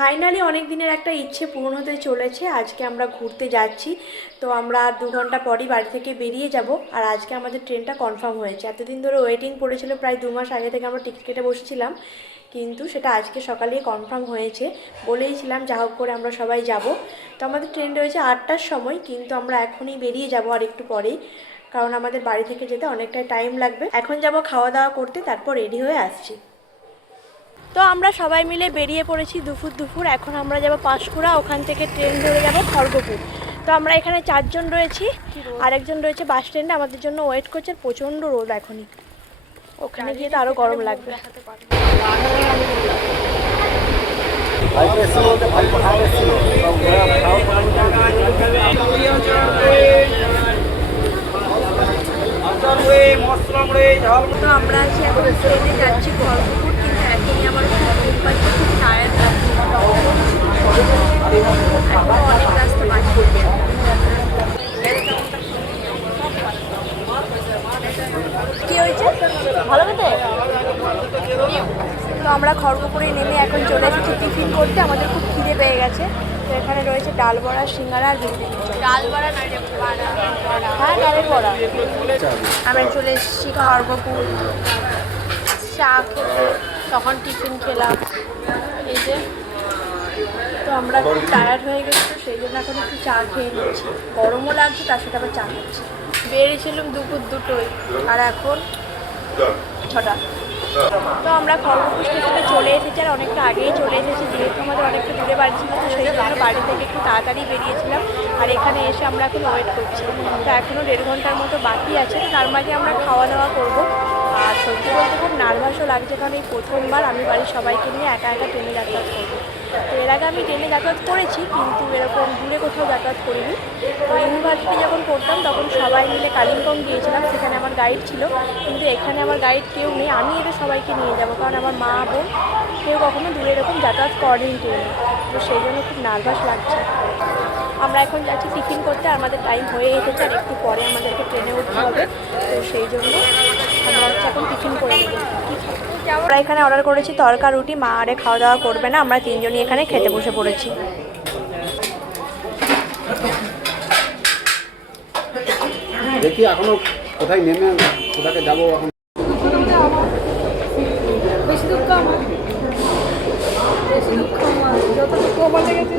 Finally অনেক দিনের একটা ইচ্ছে পূরণ হতে চলেছে। আজকে আমরা ঘুরতে যাচ্ছি। তো আমরা আর 2 ঘন্টা পরই বাড়ি থেকে বেরিয়ে যাব। আর আজকে আমাদের ট্রেনটা কনফার্ম হয়েছে। এতদিন ধরে ওয়েটিং পড়েছিল, প্রায় 2 মাস আগে থেকে আমরা টিকিট কেটে বসেছিলাম, কিন্তু সেটা আজকে সকালেই কনফার্ম হয়েছে। বলেইছিলাম যা হোক করে আমরা সবাই যাব। তো আমাদের ট্রেন রয়েছে 8টার সময়, কিন্তু আমরা এখনই বেরিয়ে যাব আর একটু পরেই, কারণ আমাদের বাড়ি থেকে যেতে অনেকটাই টাইম লাগবে। এখন যাব খাওয়া দাওয়া করতে, তারপর রেডি হয়ে আসছি। তো আমরা সবাই মিলে বেরিয়ে পড়েছি দুপুর। এখন আমরা যাব পাঁশকুড়া, ওখান থেকে ট্রেন ধরে যাব খড়গপুর। তো আমরা এখানে 4জন রয়েছি, আরেকজন রয়েছে বাস স্ট্যান্ডে আমাদের জন্য ওয়েট করছে। প্রচণ্ড রোদ এখনই, ওখানে গিয়ে তো আরও গরম লাগবে। তো আমরা আছি এখন ট্রেনে যাচ্ছি খড়গপুর, কিন্তু এখনই আমার খুব ঘুম পাচ্ছে, খুব টায়ার্ড লাগছে। এখনও অনেক রাস্তা বাকি। কি হয়েছে ভালো মতো? তো আমরা খড়গপুরে নেমে এখন চলে এসেছি টিফিন করতে। আমাদের খুব খিদে পেয়ে গেছে। তো এখানে রয়েছে ডাল বড়া, সিঙ্গারা আর বিরিয়ানি। ডাল বড়া নয়, হ্যাঁ ডালের বড়া। আমরা চলে এসেছি খড়গপুর চা খেতে, তখন টিফিন খেলাম এই যে। তো আমরা খুব টায়ার্ড হয়ে গেছি, তো সেই জন্য এখন একটু চা খেয়ে নিচ্ছি। গরমও লাগছে, তার সাথে আবার চা খাচ্ছি। বেরিয়েছিলাম দুপুর 2টোয়, আর এখন 6টা। তো আমরা খড়গপুর স্টেশনে চলে এসেছি, আর অনেকটা আগেই চলে এসেছি, যেহেতু আমাদের অনেকটা দূরে বাড়ি ছিল, তো সেই জন্য বাড়ি থেকে একটু তাড়াতাড়ি বেরিয়েছিলাম। আর এখানে এসে আমরা এখন ওয়েট করছি। তো এখনও 1.5 ঘন্টার মতো বাকি আছে, তো তার মাঝে আমরা খাওয়া দাওয়া করবো। আর সত্যি বলতে খুব নার্ভাসও লাগছে, কারণ এই প্রথমবার আমি বাড়ির সবাইকে নিয়ে একা একা ট্রেনে যাতায়াত করবো। তো এর আগে আমি ট্রেনে যাতায়াত করেছি, কিন্তু এরকম দূরে কোথাও যাতায়াত করিনি। তো ইউনিভার্সিটি যখন পড়তাম তখন সবাই মিলে কালিম্পং গিয়েছিলাম, সেখানে আমার গাইড ছিল। কিন্তু এখানে আমার গাইড কেউ নেই, আমি এদের সবাইকে নিয়ে যাব, কারণ আমার মা বোন কেউ কখনো দূরে এরকম যাতায়াত করেনি ট্রেনে। তো সেই জন্য খুব নার্ভাস লাগছে। আমরা এখন যাচ্ছি টিফিন করতে, আমাদের টাইম হয়ে এসেছে, আর একটু পরে আমাদেরকে ট্রেনে উঠতে হবে। তো সেই জন্য আমরা হচ্ছে এখন টিফিন করে নেব। আমরা এখানে অর্ডার করেছি তরকা রুটি। মা আরে খাওয়া দাওয়া করবে না, আমরা 3জনই এখানে খেতে বসে পড়েছি। দেখি এখনো কোথায় নেমে কোথাকে যাবো এখন। বেশি দুঃখ আমার, যতটুকু আমার লেগেছে